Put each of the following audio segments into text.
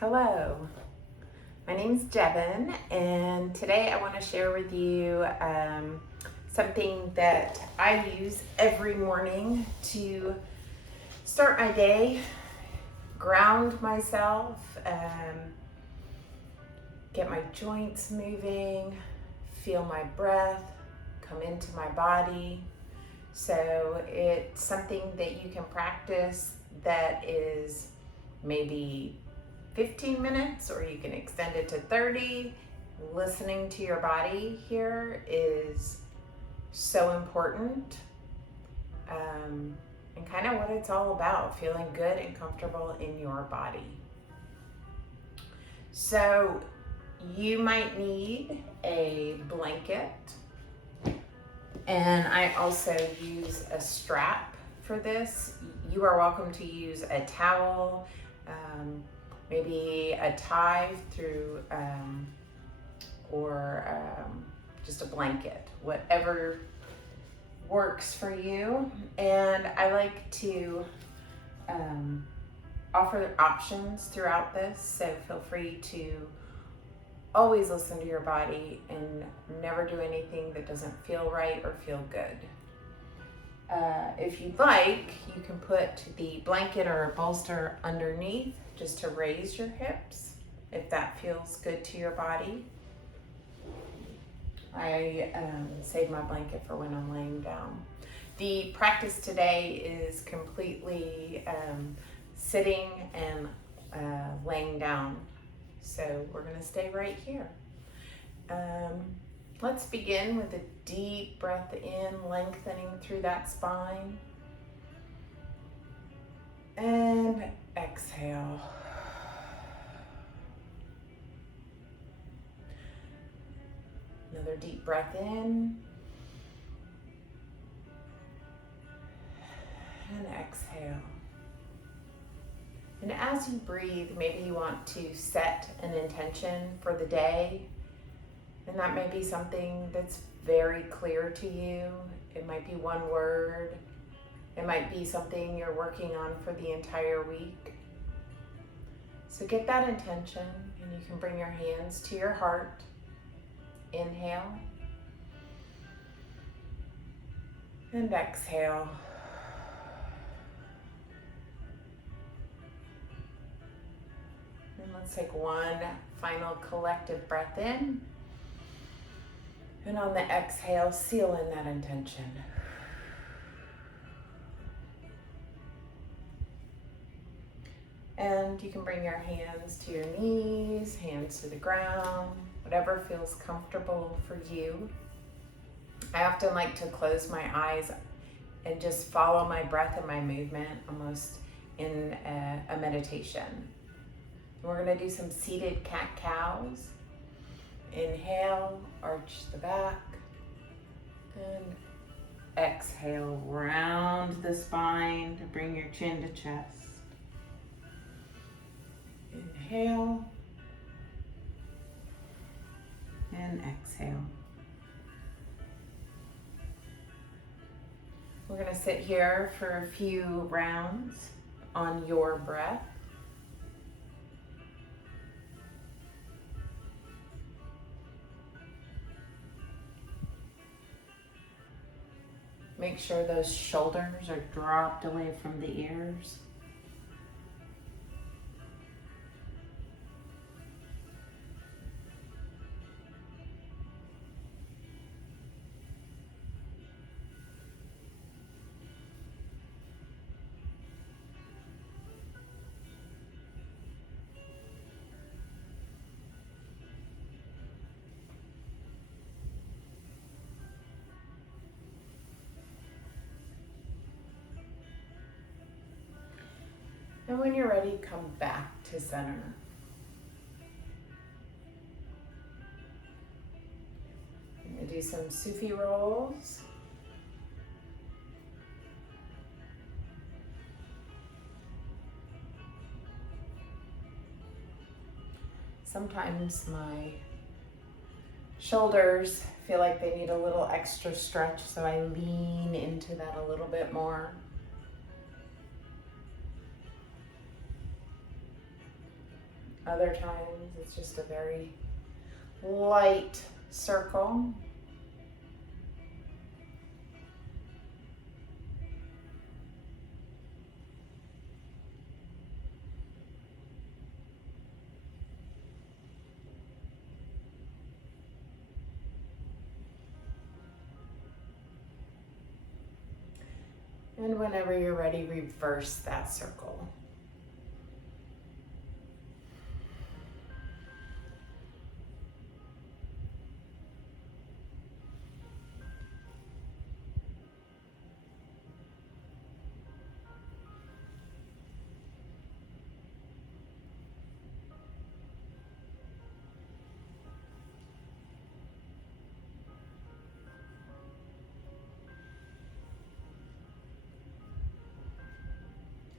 Hello, my name's Devin, and today I want to share with you something that I use every morning to start my day, ground myself, get my joints moving, feel my breath come into my body. So it's something that you can practice that is maybe 15 minutes, or you can extend it to 30. Listening to your body here is so important, and kind of what it's all about, feeling good and comfortable in your body. So you might need a blanket, and I also use a strap for this. You are welcome to use a towel, maybe a tie through, or just a blanket, whatever works for you. And I like to offer options throughout this, so feel free to always listen to your body and never do anything that doesn't feel right or feel good. If you'd like, you can put the blanket or a bolster underneath just to raise your hips if that feels good to your body. I save my blanket for when I'm laying down. The practice today is completely sitting and laying down. So we're going to stay right here. Let's begin with a deep breath in, lengthening through that spine. And exhale. Another deep breath in. And exhale. And as you breathe, maybe you want to set an intention for the day. And that may be something that's very clear to you. It might be one word. It might be something you're working on for the entire week. So get that intention, and you can bring your hands to your heart. Inhale. And exhale. And let's take one final collective breath in. And on the exhale, seal in that intention. And you can bring your hands to your knees, hands to the ground, whatever feels comfortable for you. I often like to close my eyes and just follow my breath and my movement, almost in a meditation. We're going to do some seated cat-cows. Inhale, arch the back, and exhale, round the spine to bring your chin to chest. Inhale, and exhale. We're going to sit here for a few rounds on your breath. Make sure those shoulders are dropped away from the ears. And when you're ready, come back to center. I'm going to do some Sufi rolls. Sometimes my shoulders feel like they need a little extra stretch, so I lean into that a little bit more. Other times it's just a very light circle. And whenever you're ready, reverse that circle.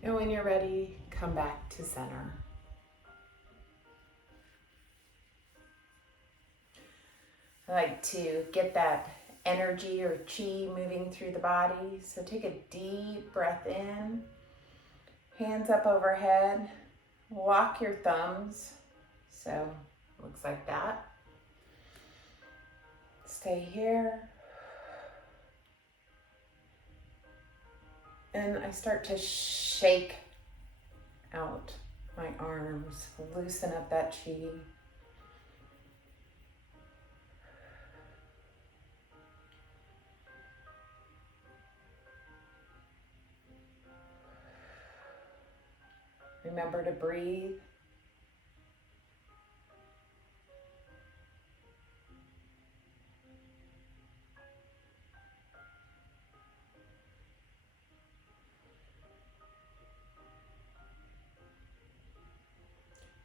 And when you're ready, come back to center. I like to get that energy or chi moving through the body. So take a deep breath in, hands up overhead, lock your thumbs. So looks like that. Stay here. And I start to shake out my arms, loosen up that chi. Remember to breathe.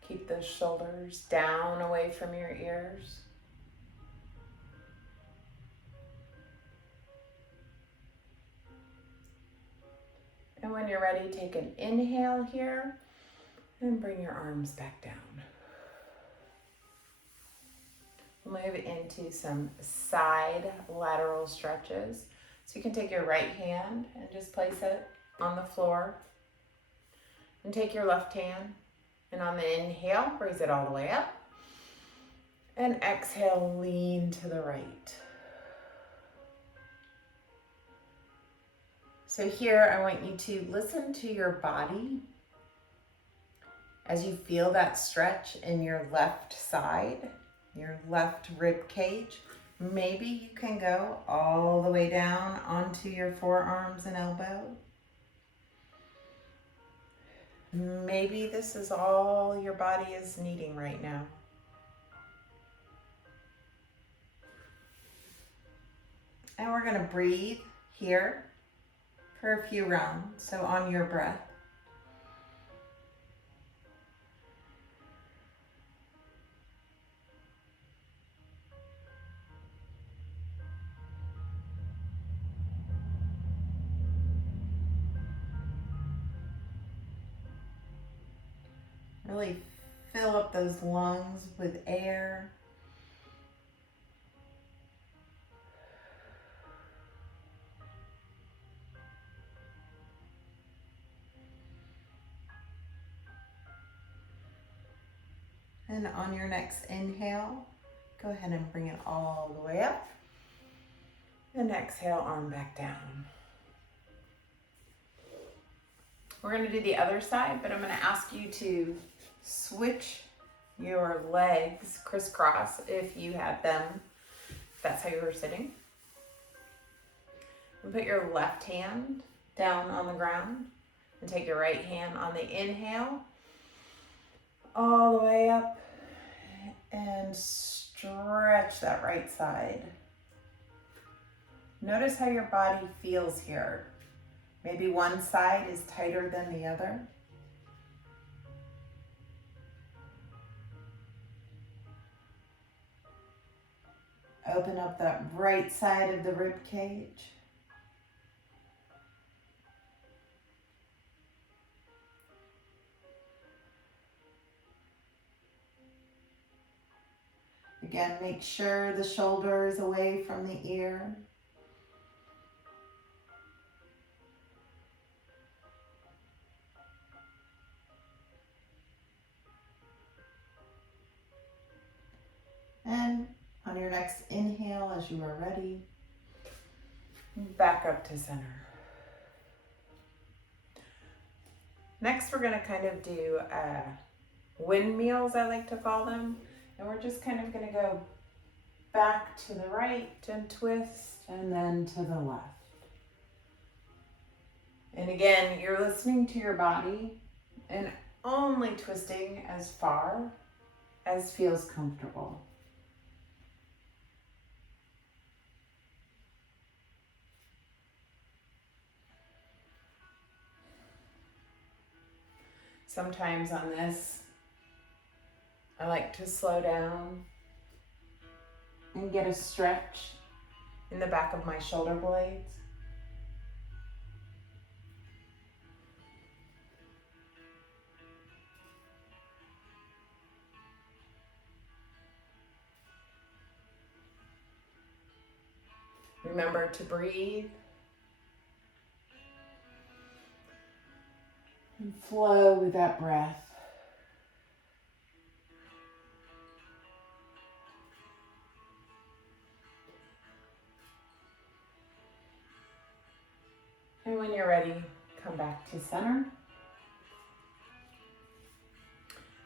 Keep those shoulders down away from your ears. And when you're ready, take an inhale here and bring your arms back down. Move into some side lateral stretches. So you can take your right hand and just place it on the floor. And take your left hand and on the inhale, raise it all the way up. And exhale, lean to the right. So here I want you to listen to your body as you feel that stretch in your left side, your left rib cage. Maybe you can go all the way down onto your forearms and elbow. Maybe this is all your body is needing right now. And we're gonna breathe here for a few rounds, so on your breath. Really fill up those lungs with air. And on your next inhale, go ahead and bring it all the way up. And exhale, arm back down. We're gonna do the other side, but I'm gonna ask you to switch your legs crisscross if you had them, if that's how you were sitting. And put your left hand down on the ground and take your right hand on the inhale, all the way up, and stretch that right side. Notice how your body feels here. Maybe one side is tighter than the other. Open up that right side of the rib cage. Again, make sure the shoulder is away from the ear. And on your next inhale, as you are ready, back up to center. Next, we're gonna kind of do windmills, I like to call them. And we're just kind of gonna go back to the right and twist, and then to the left. And again, you're listening to your body and only twisting as far as feels comfortable. Sometimes on this, I like to slow down and get a stretch in the back of my shoulder blades. Remember to breathe and flow with that breath. And when you're ready, come back to center.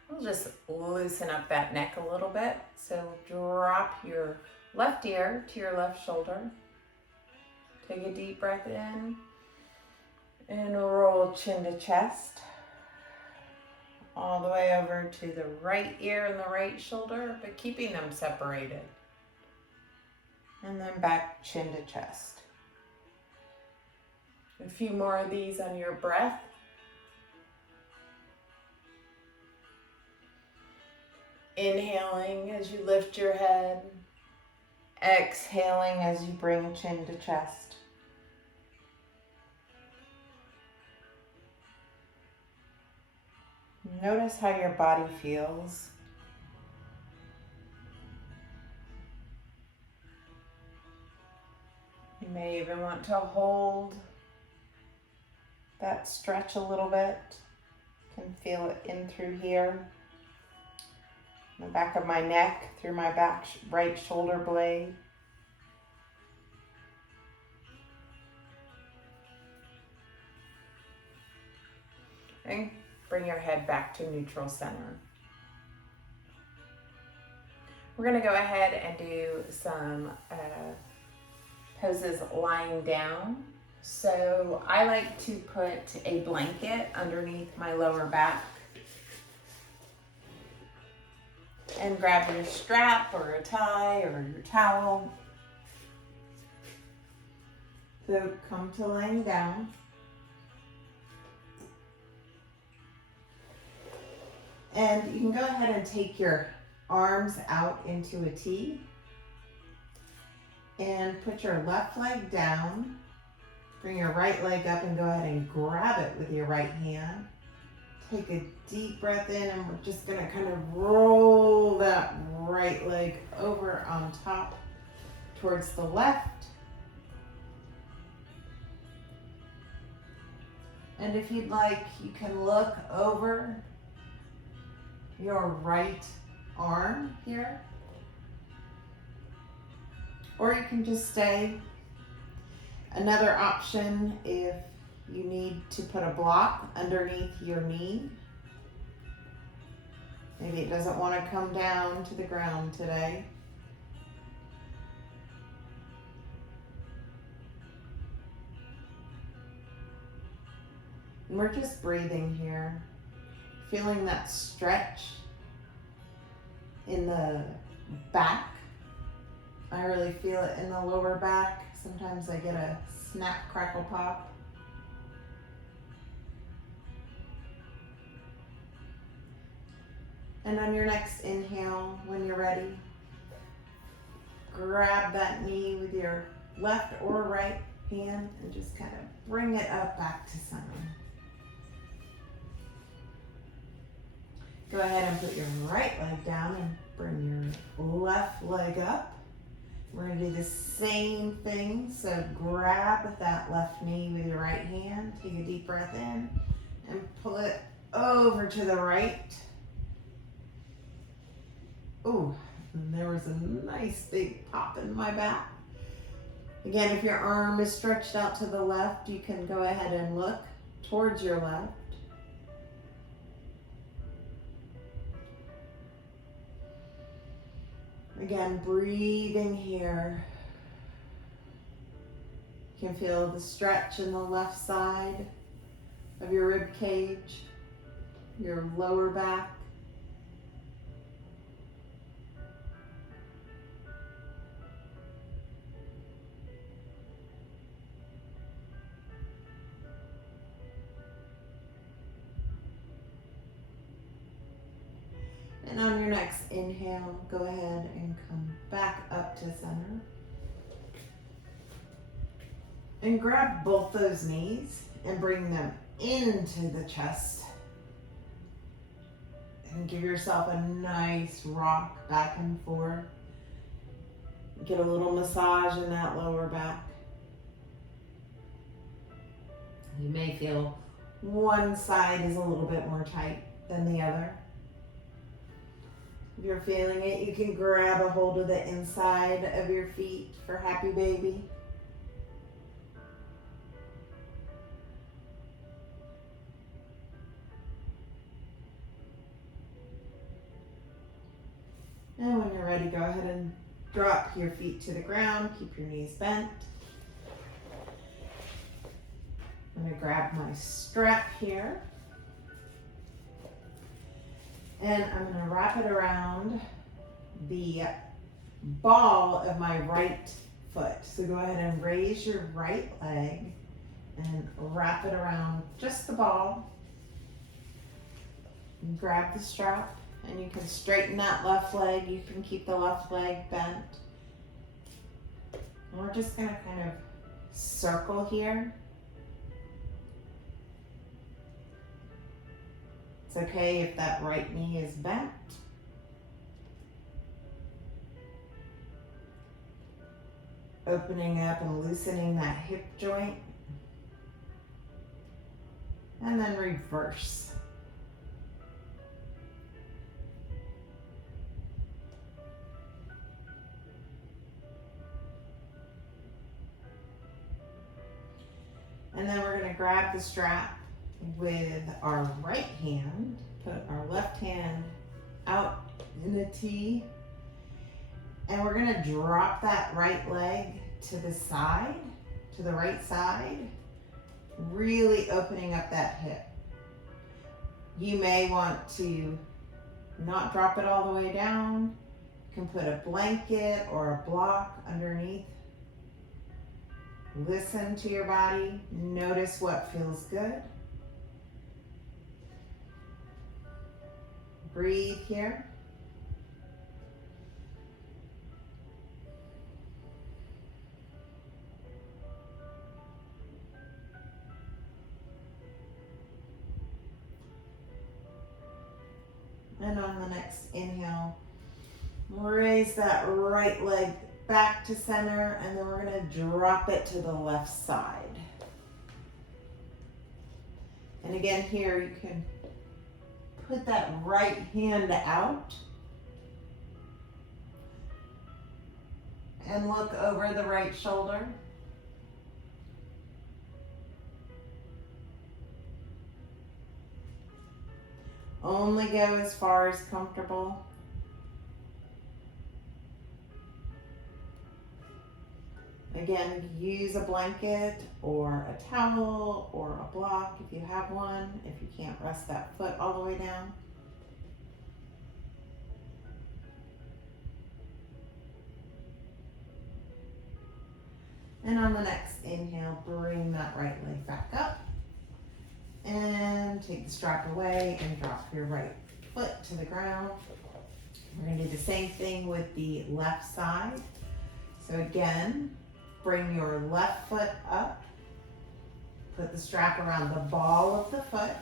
We'll just loosen up that neck a little bit. So drop your left ear to your left shoulder. Take a deep breath in and roll chin to chest. All the way over to the right ear and the right shoulder, but keeping them separated. And then back chin to chest. A few more of these on your breath. Inhaling as you lift your head. Exhaling as you bring chin to chest. Notice how your body feels. You may even want to hold that stretch a little bit. Can feel it in through here. The back of my neck, through my back right shoulder blade. And bring your head back to neutral center. We're going to go ahead and do some poses lying down. So I like to put a blanket underneath my lower back. And grab your strap or a tie or your towel. So come to laying down. And you can go ahead and take your arms out into a T. And put your left leg down. Bring your right leg up and go ahead and grab it with your right hand. Take a deep breath in, and we're just gonna kind of roll that right leg over on top towards the left. And if you'd like, you can look over your right arm here. Or you can just stay. Another option, if you need to put a block underneath your knee. Maybe it doesn't want to come down to the ground today. And we're just breathing here, feeling that stretch in the back. I really feel it in the lower back. Sometimes I get a snap, crackle, pop. And on your next inhale, when you're ready, grab that knee with your left or right hand and just kind of bring it up back to center. Go ahead and put your right leg down and bring your left leg up. We're going to do the same thing. So grab that left knee with your right hand. Take a deep breath in and pull it over to the right. Ooh, And there was a nice big pop in my back. Again, if your arm is stretched out to the left, you can go ahead and look towards your left. Again, breathing here. You can feel the stretch in the left side of your rib cage, your lower back. And on your next inhale, go ahead and come back up to center. And grab both those knees and bring them into the chest. And give yourself a nice rock back and forth. Get a little massage in that lower back. You may feel one side is a little bit more tight than the other. If you're feeling it, you can grab a hold of the inside of your feet for happy baby. And when you're ready, go ahead and drop your feet to the ground. Keep your knees bent. I'm going to grab my strap here. And I'm going to wrap it around the ball of my right foot. So go ahead and raise your right leg and wrap it around just the ball. And grab the strap and you can straighten that left leg. You can keep the left leg bent. And we're just going to kind of circle here. It's okay if that right knee is bent. Opening up and loosening that hip joint. And then reverse. And then we're going to grab the strap with our right hand, put our left hand out in a T, and we're gonna drop that right leg to the side, to the right side, really opening up that hip. You may want to not drop it all the way down. You can put a blanket or a block underneath. Listen to your body, notice what feels good. Breathe here. And on the next inhale, raise that right leg back to center, and then we're going to drop it to the left side. And again, here you can put that right hand out and look over the right shoulder. Only go as far as comfortable. Again, use a blanket or a towel or a block if you have one, if you can't rest that foot all the way down. And on the next inhale, bring that right leg back up and take the strap away and drop your right foot to the ground. We're going to do the same thing with the left side. So again, bring your left foot up, put the strap around the ball of the foot,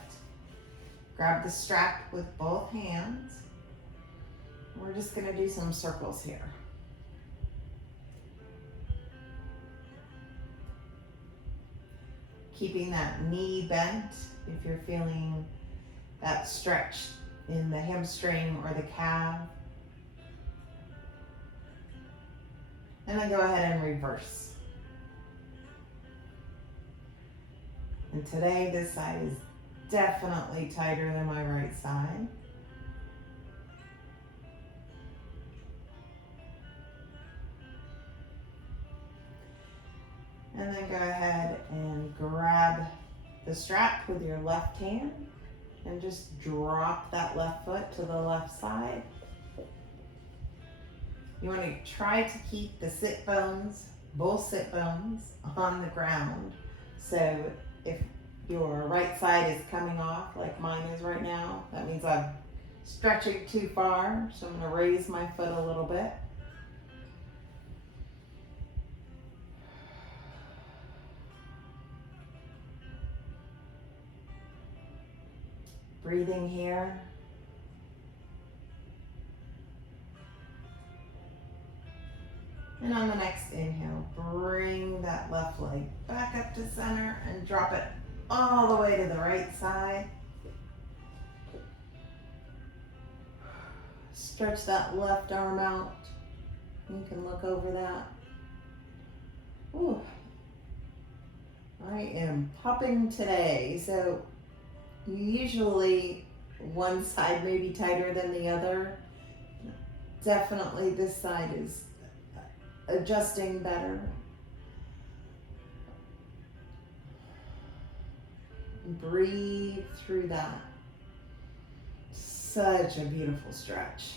grab the strap with both hands. We're just going to do some circles here. Keeping that knee bent if you're feeling that stretch in the hamstring or the calf. And then go ahead and reverse. And today this side is definitely tighter than my right side. And then go ahead and grab the strap with your left hand and just drop that left foot to the left side. You want to try to keep the sit bones, both sit bones, on the ground. So if your right side is coming off like mine is right now, that means I'm stretching too far. So I'm going to raise my foot a little bit. Breathing here. And on the next inhale, bring that left leg back up to center and drop it all the way to the right side. Stretch that left arm out. You can look over that. Ooh. I am popping today. So usually one side may be tighter than the other. Definitely this side is adjusting better. Breathe through that. Such a beautiful stretch.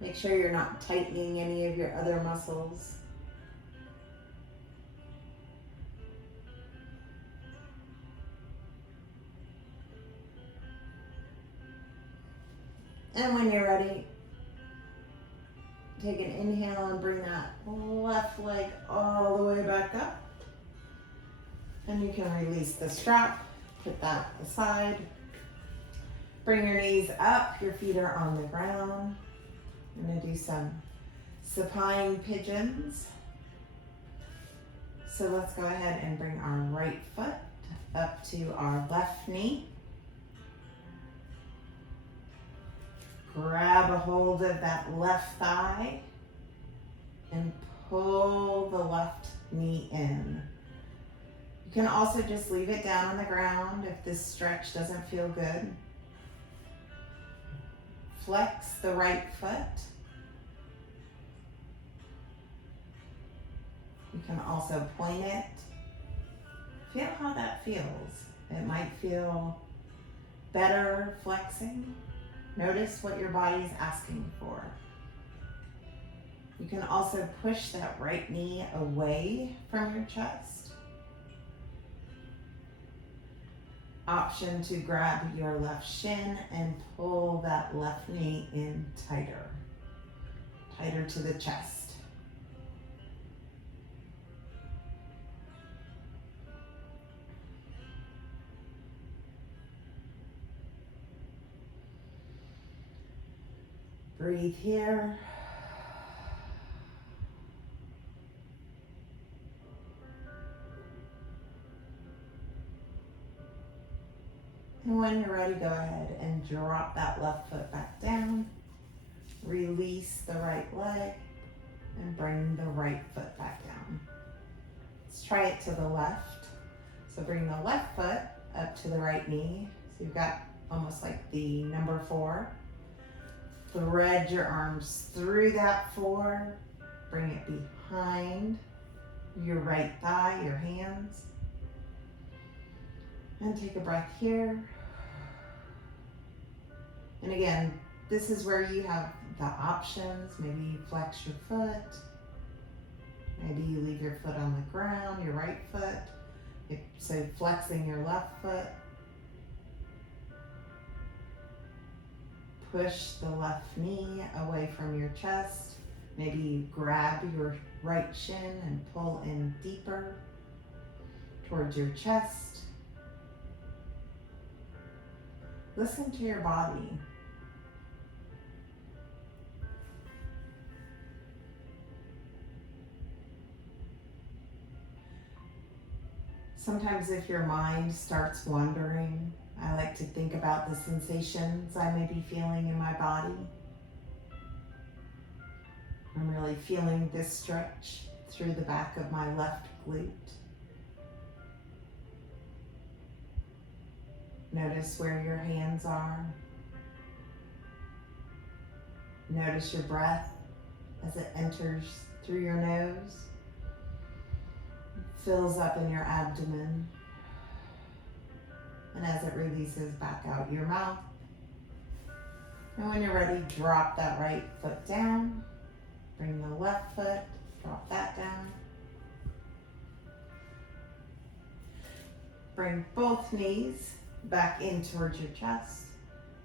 Make sure you're not tightening any of your other muscles. And when you're ready, take an inhale and bring that left leg all the way back up. And you can release the strap, put that aside. Bring your knees up, your feet are on the ground. I'm gonna do some supine pigeons. So let's go ahead and bring our right foot up to our left knee. Grab a hold of that left thigh and pull the left knee in. You can also just leave it down on the ground if this stretch doesn't feel good. Flex the right foot. You can also point it. Feel how that feels. It might feel better flexing. Notice what your body is asking for. You can also push that right knee away from your chest. Option to grab your left shin and pull that left knee in tighter. Tighter to the chest. Breathe here. And when you're ready, go ahead and drop that left foot back down. Release the right leg and bring the right foot back down. Let's try it to the left. So bring the left foot up to the right knee. So you've got almost like the number 4. Thread your arms through that 4. Bring it behind your right thigh, your hands. And take a breath here. And again, this is where you have the options. Maybe you flex your foot. Maybe you leave your foot on the ground, your right foot. So flexing your left foot. Push the left knee away from your chest. Maybe you grab your right shin and pull in deeper towards your chest. Listen to your body. Sometimes if your mind starts wandering, I like to think about the sensations I may be feeling in my body. I'm really feeling this stretch through the back of my left glute. Notice where your hands are. Notice your breath as it enters through your nose, fills up in your abdomen, and as it releases back out your mouth. And when you're ready, drop that right foot down. Bring the left foot, drop that down. Bring both knees back in towards your chest.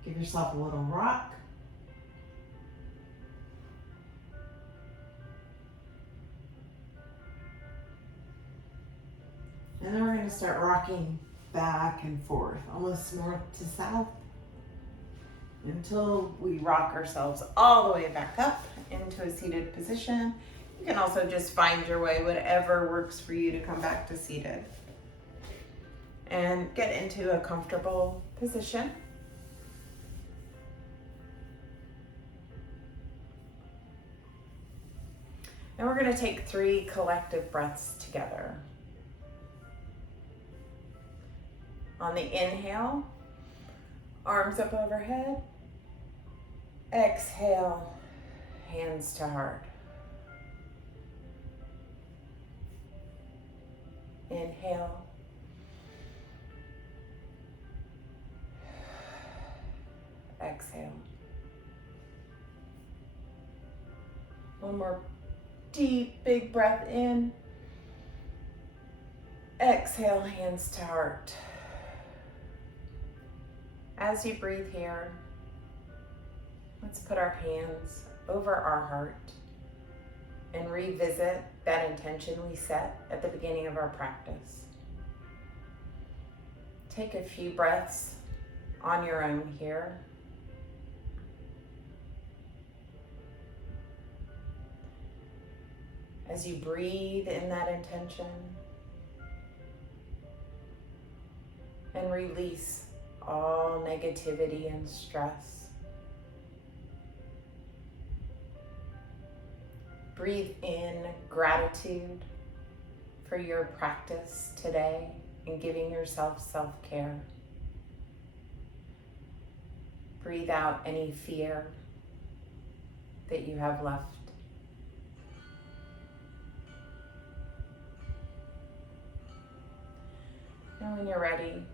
Give yourself a little rock. And then we're going to start rocking back and forth, almost north to south, until we rock ourselves all the way back up into a seated position. You can also just find your way, whatever works for you, to come back to seated. And get into a comfortable position. And we're going to take 3 collective breaths together. On the inhale, arms up overhead. Exhale, hands to heart. Inhale. Exhale. One more deep, big breath in. Exhale, hands to heart. As you breathe here, let's put our hands over our heart and revisit that intention we set at the beginning of our practice. Take a few breaths on your own here. As you breathe in that intention and release all negativity and stress. Breathe in gratitude for your practice today and giving yourself self-care. Breathe out any fear that you have left. And when you're ready,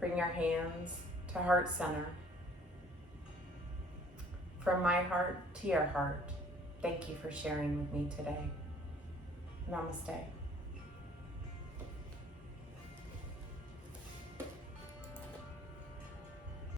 bring your hands to heart center. From my heart to your heart, thank you for sharing with me today. Namaste.